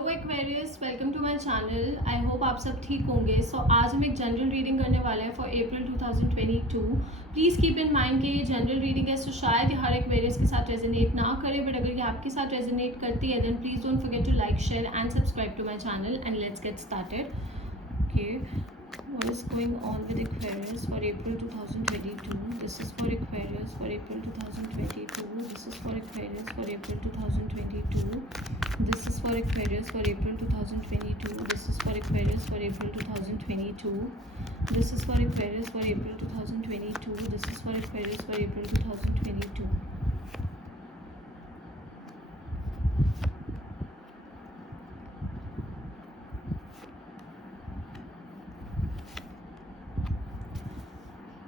Hello Aquarius, welcome to my channel. I hope आप सब ठीक होंगे। आज हम एक जनरल रीडिंग करने वाले हैं for April 2022। Please keep in mind कि ये जनरल रीडिंग है, तो शायद हर एक्वेरियस के साथ रेजोनेट ना करे, बट अगर ये आपके साथ रेजोनेट करती है then please don't forget to like, share and subscribe to my channel and let's get started. Okay, what is going on with Aquarius for April 2022? This is for Aquarius for April 2022. This is for Aquarius for April 2022. This is for Aquarius for April 2022. This is for Aquarius for April 2022. This is for Aquarius for April 2022. This is for Aquarius for April 2022.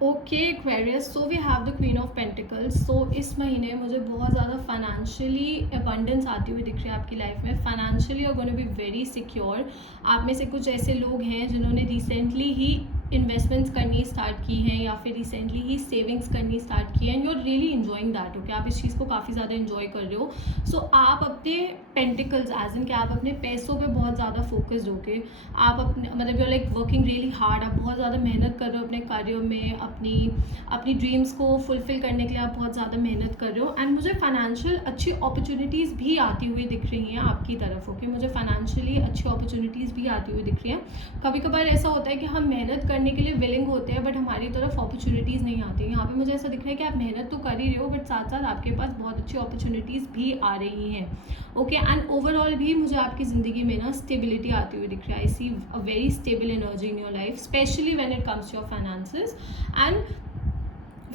Okay Aquarius, so we have the queen of pentacles. So इस महीने मुझे बहुत ज़्यादा financially abundance आती हुई दिख रही है आपकी लाइफ में। Financially you are gonna be very secure. आप में से कुछ ऐसे लोग हैं जिन्होंने रिसेंटली ही इन्वेस्टमेंट्स करनी स्टार्ट की हैं या फिर रिसेंटली ही सेविंग्स करनी स्टार्ट की है and you are really enjoying that. Okay, आप इस चीज़ को काफ़ी ज़्यादा इन्जॉय कर रहे हो। सो आप अपने पेंटिकल्स एज इन कि आप अपने पैसों पे बहुत ज़्यादा फोकस्ड होके आप अपने मतलब you are like working really hard. आप बहुत ज़्यादा मेहनत कर रहे हो अपने कार्यों में, अपनी ड्रीम्स को फुलफिल करने के लिए आप बहुत ज़्यादा मेहनत कर रहे हो एंड मुझे फाइनेंशियल अच्छी अपॉर्चुनिटीज़ भी आती हुई दिख रही हैं आपकी तरफ। ओके, मुझे फाइनेंशियली अच्छी अपॉर्चुनिटीज़ भी आती हुई दिख रही हैं। कभी कभार ऐसा होता है कि हम मेहनत करने के लिए विलिंग होते हैं बट हमारी तरफ अपॉर्चुनिटीज़ नहीं आती। यहाँ पे मुझे ऐसा दिख रहा है कि आप मेहनत तो कर ही रहे हो बट साथ साथ आपके पास बहुत अच्छी अपॉर्चुनिटीज़ भी आ रही हैं। ओके, एंड ओवरऑल भी मुझे आपकी ज़िंदगी में ना स्टेबिलिटी आती हुई दिख रही है। I see a very stable energy in your life, especially when it comes to your finances and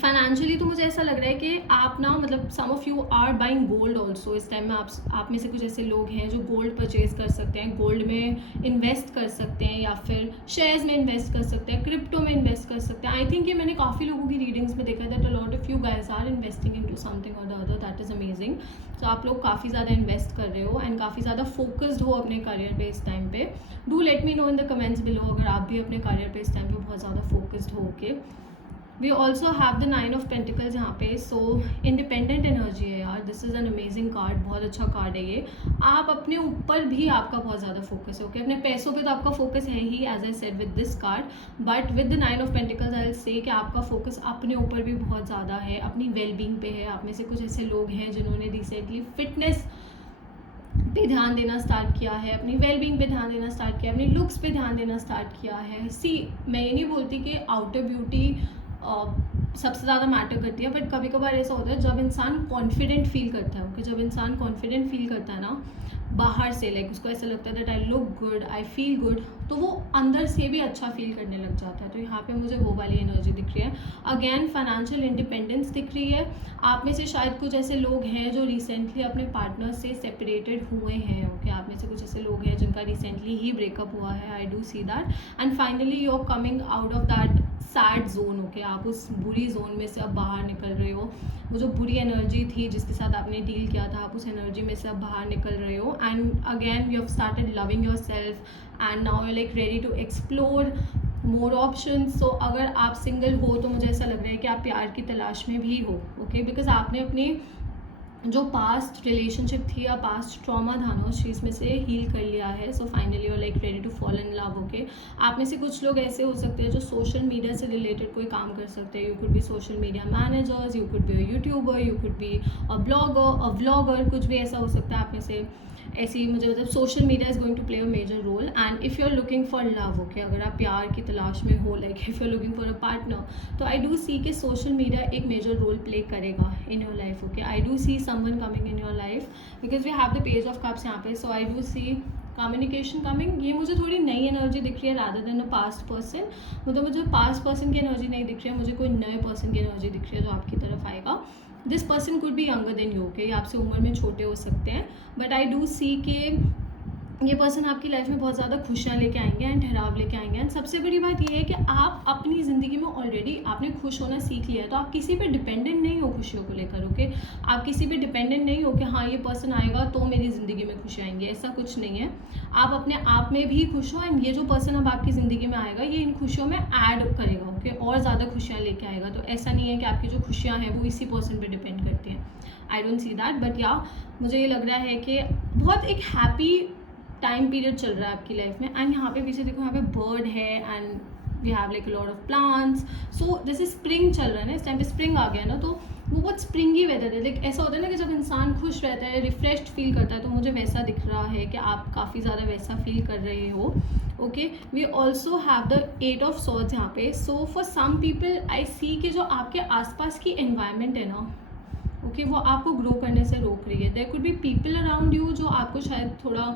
financially. तो मुझे ऐसा लग रहा है कि आप ना मतलब some of you are buying gold also. इस टाइम में आप में से कुछ ऐसे लोग हैं जो गोल्ड परचेज कर सकते हैं, गोल्ड में इन्वेस्ट कर सकते हैं या फिर शेयर्स में इन्वेस्ट कर सकते हैं, क्रिप्टो में इन्वेस्ट कर सकते हैं। आई थिंक ये मैंने काफ़ी लोगों की रीडिंग्स में देखा that a lot of you guys are investing into something और the other. That is amazing. तो आप लोग काफ़ी ज़्यादा इन्वेस्ट कर रहे हो एंड काफ़ी ज़्यादा फोकस्ड हो अपने करियर पे इस टाइम पे। Do let me know in the comments below अगर आप भी अपने करियर पे इस टाइम पे बहुत ज़्यादा फोकस्ड हो। Okay, we also have the 9 of pentacles यहाँ पे। सो इंडिपेंडेंट एनर्जी है यार, this is an amazing card, बहुत अच्छा कार्ड है ये। आप अपने ऊपर भी आपका बहुत ज़्यादा फोकस है। ओके, अपने पैसों पे तो आपका फोकस है ही as I said with this card, but with the 9 of pentacles I will say कि आपका फोकस अपने ऊपर भी बहुत ज़्यादा है, अपनी वेलबींग पे है। आप में से कुछ ऐसे लोग हैं जिन्होंने रिसेंटली फिटनेस पे ध्यान देना स्टार्ट किया है, अपनी वेलबींग पे ध्यान देना स्टार्ट किया है, अपनी लुक्स पे ध्यान देना स्टार्ट किया है। सी, मैं ये नहीं बोलती कि आउटर ब्यूटी सबसे ज़्यादा मैटर करती है, बट कभी कभार ऐसा होता है जब इंसान कॉन्फिडेंट फील करता है। ओके, जब इंसान कॉन्फिडेंट फील करता है ना बाहर से, लाइक उसको ऐसा लगता है that I look good, I feel good, तो वो अंदर से भी अच्छा फील करने लग जाता है। तो यहाँ पे मुझे वो वाली एनर्जी दिख रही है। अगेन फाइनेंशियल इंडिपेंडेंस दिख रही है। आप में से शायद कुछ ऐसे लोग हैं जो रिसेंटली अपने पार्टनर से सेपरेटेड हुए हैं। ओके, आप में से कुछ ऐसे लोग हैं जिनका रिसेंटली ही ब्रेकअप हुआ है। I do see that and finally you are coming out of that sad zone. Okay, आप उस बुरी जोन में से अब बाहर निकल रहे हो। वो जो बुरी एनर्जी थी जिसके साथ आपने डील किया था, आप उस एनर्जी में से अब बाहर निकल रहे हो and again you have started loving yourself and now you like ready to explore more options. So अगर आप सिंगल हो तो मुझे ऐसा लग रहा है कि आप प्यार की तलाश में भी हो। ओके, बिकॉज आपने अपनी जो पास्ट रिलेशनशिप थी या पास्ट ट्रॉमा था ना उस चीज़ में से हील कर लिया है। So finally you are like ready to fall in love. Okay, आप में से कुछ लोग ऐसे हो सकते हैं जो सोशल मीडिया से रिलेटेड कोई काम कर सकते हैं। You could be social media managers, you could be a YouTuber, you could be a blogger, a vlogger, कुछ भी ऐसा हो सकता है आप में से। ऐसी मुझे मतलब social media is going to play a major role and if you are looking for love. Okay, अगर आप प्यार की तलाश में हो, like if you are looking for a partner, तो आई डू सी कि सोशल मीडिया एक मेजर रोल प्ले करेगा in your life. Okay, I do see someone coming in your life because we have the page of cups यहाँ पे। सो आई do see communication coming. ये मुझे थोड़ी नई energy दिख रही है rather than a past person. मतलब मुझे पास्ट पर्सन की एनर्जी नहीं दिख रही है, मुझे कोई नए पर्सन की एनर्जी दिख रही है जो आपकी तरफ आएगा। This person could be younger than you. Okay, आपसे उम्र में छोटे हो सकते हैं, बट आई डू सी के ये पर्सन आपकी लाइफ में बहुत ज़्यादा खुशियाँ लेके आएंगे एंड ठहराव लेके आएंगे। एंड सबसे बड़ी बात ये है कि आप अपनी ज़िंदगी में ऑलरेडी आपने खुश होना सीख लिया है, तो आप किसी पे डिपेंडेंट नहीं हो खुशियों को लेकर। ओके, आप किसी पे डिपेंडेंट नहीं हो कि हाँ ये पर्सन आएगा तो मेरी ज़िंदगी में खुशी आएंगी, ऐसा कुछ नहीं है। आप अपने आप में भी खुश हो एंड ये जो पर्सन अब आपकी ज़िंदगी में आएगा ये इन खुशियों में ऐड करेगा। ओके, और ज़्यादा खुशियाँ लेके आएगा। तो ऐसा नहीं है कि आपकी जो खुशियाँ हैं वो इसी पर्सन पर डिपेंड करती हैं। I don't see that, but या मुझे ये लग रहा है कि बहुत एक हैप्पी टाइम पीरियड चल रहा है आपकी लाइफ में। एंड यहाँ पे पीछे देखो, यहाँ पे बर्ड है and we have like a lot of plants. So जैसे स्प्रिंग चल रहा है ना, इस टाइम पे स्प्रिंग आ गया ना, तो वो बहुत स्प्रिंगी वेदर है। लाइक ऐसा होता है ना कि जब इंसान खुश रहता है, रिफ्रेश्ड फील करता है, तो मुझे वैसा दिख रहा है कि आप काफ़ी ज़्यादा वैसा फील कर रहे हो। Okay, we also have the 8 of swords यहाँ पे। सो फॉर सम पीपल आई सी कि जो आपके आसपास की एनवायरनमेंट है ना, ओके, वो आपको ग्रो करने से रोक रही है। There could be people around you जो आपको शायद थोड़ा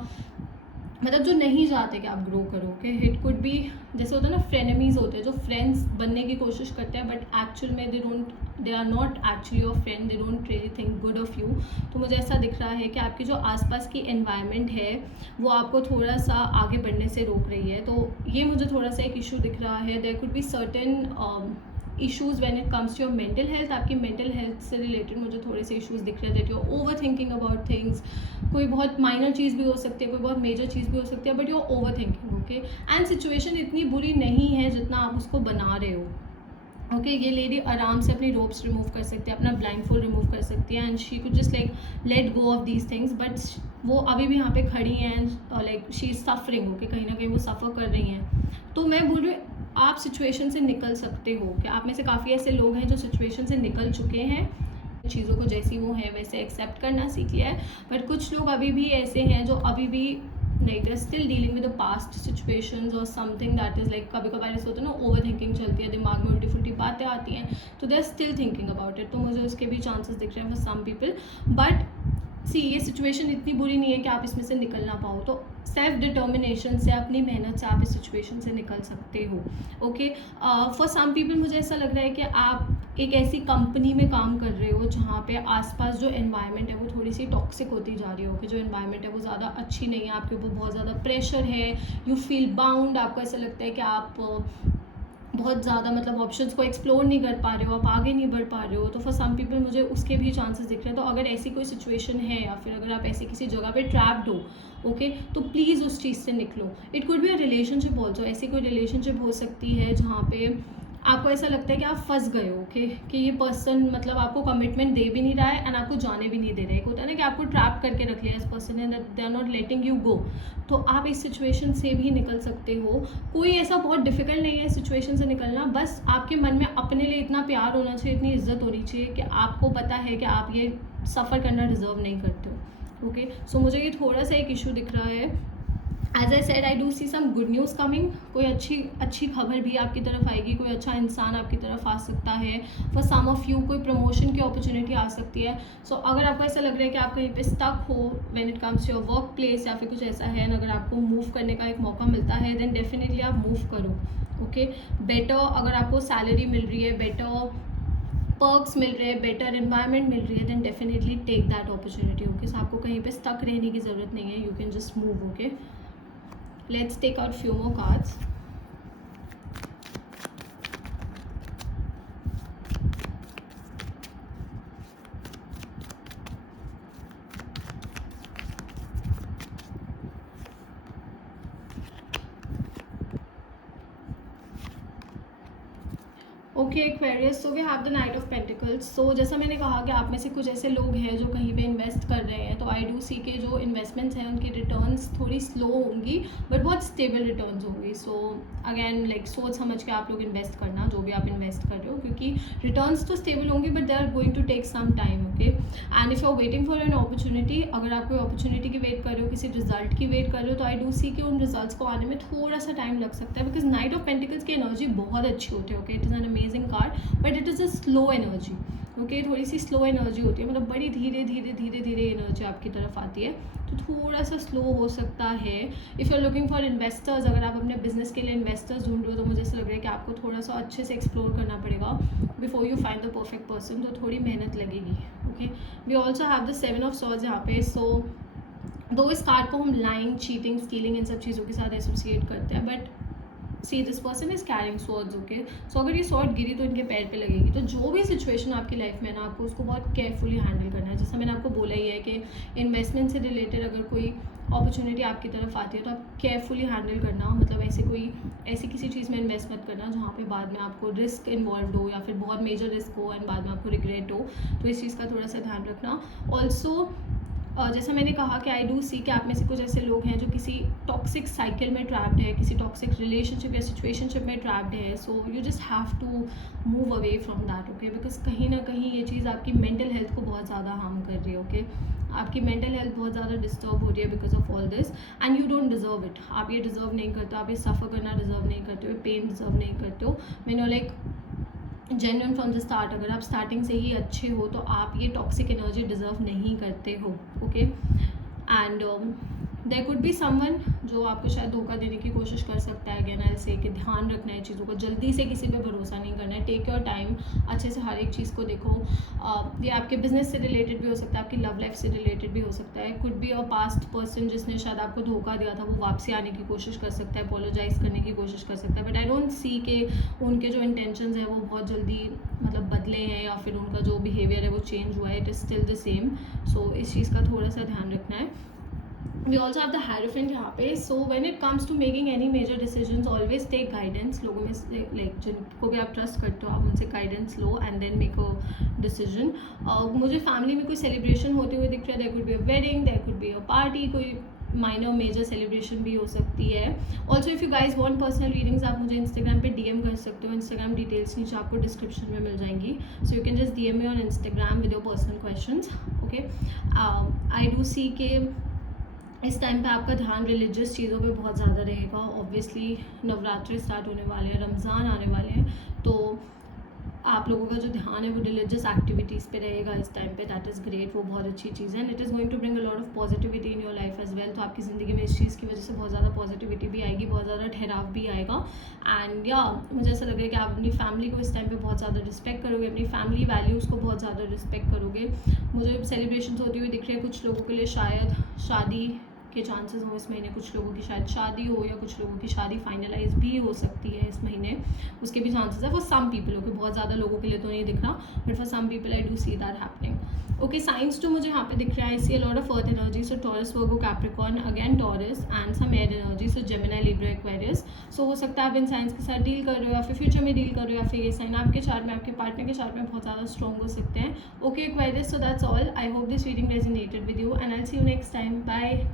मतलब जो नहीं चाहते कि आप ग्रो करो। ओके, इट कुड बी जैसे होता है ना, फ्रेनेमीज होते हैं जो फ्रेंड्स बनने की कोशिश करते हैं, बट एक्चुअल में they are not actually your friend, they don't really think good of you. तो मुझे ऐसा दिख रहा है कि आपकी जो आसपास की एनवायरनमेंट है वो आपको थोड़ा सा आगे बढ़ने से रोक रही है। तो ये मुझे थोड़ा सा एक इशू दिख रहा है। There could be certain issues when it comes to your mental health. आपकी मेंटल हेल्थ से रिलेटेड मुझे थोड़े से इशूज़ दिख रहे हैं, that you are overthinking about things. कोई बहुत माइनर चीज़ भी हो सकती है, कोई बहुत मेजर चीज़ भी हो सकती है, but you are overthinking. Okay, and situation इतनी बुरी नहीं है जितना आप उसको बना रहे हो। ओके, ये लेडी आराम से अपनी रोप्स रिमूव कर सकती है, अपना ब्लाइंड फोल्ड रिमूव कर सकती है, and she could just like let go of these things, but वो अभी भी यहाँ पे खड़ी हैं, like she is suffering. Okay, कहीं ना कहीं वो सफ़र कर रही हैं। तो मैं बोल रही हूँ आप सिचुएशन से निकल सकते हो। कि आप में से काफ़ी ऐसे लोग हैं जो सिचुएशन से निकल चुके हैं, चीज़ों को जैसी वो है वैसे एक्सेप्ट करना सीख लिया है। बट कुछ लोग अभी भी ऐसे हैं जो अभी भी नहीं, they are still dealing with the past situations और समथिंग दैट इज़ लाइक, कभी कभार ऐसे होता है ना, ओवर थिंकिंग चलती है, दिमाग में उल्टी फुल्टी बातें आती हैं, तो they are still thinking about it. तो मुझे उसके भी चांसेस दिख रहे हैं for some people. But see, ये सिचुएशन इतनी बुरी नहीं है कि आप इसमें से निकल ना पाओ। तो सेल्फ डिटर्मिनेशन से, अपनी मेहनत से आप इस सिचुएशन से निकल सकते हो। ओके, फॉर सम पीपल मुझे ऐसा लग रहा है कि आप एक ऐसी कंपनी में काम कर रहे हो जहाँ पे आसपास जो एनवायरनमेंट है वो थोड़ी सी टॉक्सिक होती जा रही हो। कि जो एनवायरनमेंट है वो ज़्यादा अच्छी नहीं है, आपके ऊपर बहुत ज़्यादा प्रेशर है, यू फील बाउंड। आपको ऐसा लगता है कि आप बहुत ज़्यादा मतलब ऑप्शंस को एक्सप्लोर नहीं कर पा रहे हो, आप आगे नहीं बढ़ पा रहे हो। तो फॉर सम पीपल मुझे उसके भी चांसेस दिख रहे हैं। तो अगर ऐसी कोई सिचुएशन है या फिर अगर आप ऐसी किसी जगह पे ट्रैप्ड हो, ओके, तो प्लीज़ उस चीज़ से निकलो। It could be a relationship also. ऐसी कोई रिलेशनशिप हो सकती है जहाँ पे आपको ऐसा लगता है कि आप फंस गए हो। ओके, कि ये पर्सन मतलब आपको कमिटमेंट दे भी नहीं रहा है एंड आपको जाने भी नहीं दे रहा है। एक होता है ना कि आपको ट्रैप करके रख लिया इस पर्सन ने, that they are not letting you go. तो आप इस सिचुएशन से भी निकल सकते हो। कोई ऐसा बहुत डिफिकल्ट नहीं है सिचुएशन से निकलना, बस आपके मन में अपने लिए इतना प्यार होना चाहिए, इतनी इज्जत होनी चाहिए कि आपको पता है कि आप ये सफ़र करना डिजर्व नहीं करते हो। ओके, सो मुझे ये थोड़ा सा एक इशू दिख रहा है। As I said, I do see some good news coming. कोई अच्छी खबर भी आपकी तरफ आएगी, कोई अच्छा इंसान आपकी तरफ आ सकता है। फॉर सम ऑफ यू कोई प्रमोशन की अपॉर्चुनिटी आ सकती है। सो अगर आपको ऐसा लग रहा है कि आप कहीं पे स्टक हो when it comes to your workplace या फिर कुछ ऐसा है, अगर आपको मूव करने का एक मौका मिलता है, देन डेफिनेटली आप मूव करो। ओके, बेटर अगर आपको सैलरी मिल रही है, बेटर पर्क्स मिल रहे हैं, बेटर एनवायरनमेंट मिल रही है, then definitely take that opportunity. Okay, so आपको कहीं पे स्टक रहने की ज़रूरत नहीं है, you can just move. Okay, let's take out few more cards. Okay Aquarius, so we have the knight of pentacles. So जैसा मैंने कहा कि आप में से कुछ ऐसे लोग हैं जो कहीं पे इन्वेस्ट कर रहे हैं, तो आई डू सी के जो इन्वेस्टमेंट्स हैं उनकी रिटर्न्स थोड़ी स्लो होंगी बट बहुत स्टेबल रिटर्न्स होंगी। सो अगेन लाइक सोच समझ के आप लोग इन्वेस्ट करना, जो भी आप इन्वेस्ट कर रहे हो, क्योंकि रिटर्न्स तो स्टेबल होंगी but they are going to take some time. Okay, and if you are waiting for an opportunity, अगर आप कोई अपॉर्चुनिटी की वेट कर रहे हो, किसी रिजल्ट की वेट कर रहे हो, तो आई डू सी कि उन रिजल्ट्स को आने में थोड़ा सा टाइम लग सकता है, बिकॉज नाइट ऑफ पेंटिकल्स की एनर्जी बहुत अच्छी होती है। Okay, it is an amazing card but it is a slow energy. Okay, थोड़ी सी स्लो एनर्जी होती है, मतलब बड़ी धीरे धीरे धीरे धीरे एनर्जी आपकी तरफ आती है, तो थोड़ा सा स्लो हो सकता है। If you are looking for investors, अगर आप अपने बिजनेस के लिए इन्वेस्टर्स ढूंढ रहे हो, तो मुझे ऐसा लग रहा है कि आपको थोड़ा सा अच्छे से एक्सप्लोर करना पड़ेगा before you find the perfect person, तो थोड़ी मेहनत लगेगी। Okay, we also have the 7 of swords यहाँ पे। सो दो इस कार्ड को हम लाइंग, चीटिंग, स्टीलिंग इन सब चीज़ों के साथ एसोसिएट करते हैं, but see this person is carrying swords. Okay, so अगर ये स्वॉर्ड गिरी तो इनके पैर पे लगेगी। तो जो भी सिचुएशन आपकी लाइफ में है ना, आपको उसको बहुत केयरफुली हैंडल करना है। जैसा मैंने आपको बोला ही है कि इन्वेस्टमेंट से रिलेटेड अगर कोई अपॉर्चुनिटी आपकी तरफ आती है तो आप केयरफुली हैंडल करना, मतलब ऐसी किसी चीज़ में इन्वेस्ट मत करना जहाँ पे बाद में आपको रिस्क इन्वॉल्व हो या फिर बहुत मेजर रिस्क हो एंड बाद में आपको रिग्रेट हो। तो इस चीज़ का थोड़ा सा ध्यान रखना। ऑल्सो जैसा मैंने कहा कि आई डू सी कि आप में से कुछ ऐसे लोग हैं जो किसी टॉक्सिक साइकिल में ट्रैप्ड है, किसी टॉक्सिक रिलेशनशिप या सिचुएशनशिप में ट्रैप्ड है. So you just have to move away from that. Okay, because कहीं ना कहीं ये चीज़ आपकी मेंटल हेल्थ को बहुत ज़्यादा हार्म कर रही है. ओके, आपकी मेंटल हेल्थ बहुत ज़्यादा डिस्टर्ब हो रही है because of all this, and you don't deserve it. आप ये डिजर्व नहीं करते हो, आप ये सफ़र करना डिजर्व नहीं करते हो, पेन डिजर्व नहीं करते हो. मैंने like genuine from the start, अगर आप स्टार्टिंग से ही अच्छे हो तो आप ये टॉक्सिक एनर्जी डिजर्व नहीं करते हो. Okay, and there could be someone जो आपको शायद धोखा देने की कोशिश कर सकता है. अगेन आई से कि ध्यान रखना है चीज़ों को, जल्दी से किसी पे भरोसा नहीं करना है. टेक योर टाइम, अच्छे से हर एक चीज़ को देखो. ये आपके बिजनेस से रिलेटेड भी हो सकता है, आपकी लव लाइफ से रिलेटेड भी हो सकता है. Could be a past person जिसने शायद आपको धोखा दिया था, वो वापसी आने की कोशिश कर सकता है, अपोलोजाइज करने की कोशिश कर सकता है. बट आई डोंट सी के उनके जो इंटेंशंस हैं वो बहुत जल्दी मतलब बदले हैं या फिर उनका जो बिहेवियर है वो चेंज हुआ है. It is still the same. So इस चीज़ का थोड़ा सा ध्यान रखना है. We also have the Hierophant यहाँ पे. So when it comes to making any major decisions, always take guidance. लोगों में से like जिनको भी आप ट्रस्ट करते हो आप उनसे गाइडेंस लो and then make a decision. मुझे फैमिली में कोई सेलिब्रेशन होते हुए दिख रहा है. There could be a wedding, there could be a party, कोई माइनर मेजर सेलिब्रेशन भी हो सकती है. Also if you guys want personal readings, आप मुझे इंस्टाग्राम पे DM कर सकते हो. इंस्टाग्राम डिटेल्स नीचे आपको डिस्क्रिप्शन में मिल जाएंगी. So you can just DM me on Instagram with your personal questions. Okay, I do see के इस टाइम पे आपका ध्यान रिलीजियस चीज़ों पे बहुत ज़्यादा रहेगा. ऑब्वियसली नवरात्रि स्टार्ट होने वाले हैं, रमज़ान आने वाले हैं, तो आप लोगों का जो ध्यान है वो रिलीजियस एक्टिविटीज़ पे रहेगा इस टाइम पे. दैट इज़ ग्रेट, वो बहुत अच्छी चीज़ है. And it is going to bring a lot of positivity in your life as well. तो आपकी ज़िंदगी में इस चीज़ की वजह से बहुत ज़्यादा पॉजिटिविटी भी आएगी, बहुत ज़्यादा ठहराव भी आएगा. एंड या मुझे ऐसा लग रहा है कि आप अपनी फैमिली को इस टाइम पे बहुत ज़्यादा रिस्पेक्ट करोगे, अपनी फैमिली वैल्यूज़ को बहुत ज़्यादा रिस्पेक्ट करोगे. मुझे सेलिब्रेशन होती हुई दिख रही है. कुछ लोगों के लिए शायद शादी के चांसेस हो इस महीने, कुछ लोगों की शायद शादी हो या कुछ लोगों की शादी फाइनलाइज भी हो सकती है इस महीने, उसके भी चांसेस है. फॉर सम पीपल, ओके, बहुत ज़्यादा लोगों के लिए तो नहीं दिख रहा, but for some people I do see that happening. Okay, signs too मुझे यहाँ पे दिख रहा है. I see a lot of earth energy. So Taurus, Virgo, Capricorn, again Taurus, and some air energy. So Gemini, Libra, Aquarius. So हो सकता है आप इन साइंस के साथ डील कर रहे हो या फिर फ्यूचर में डील कर रहे हो, या फिर ये साइन आपके चार्ट में, आपके पार्टनर के चार्ट में बहुत ज़्यादा स्ट्रॉन्ग हो सकते हैं. Okay Aquarius, so that's all. I hope this reading resonated with you and I will see you next time. Bye.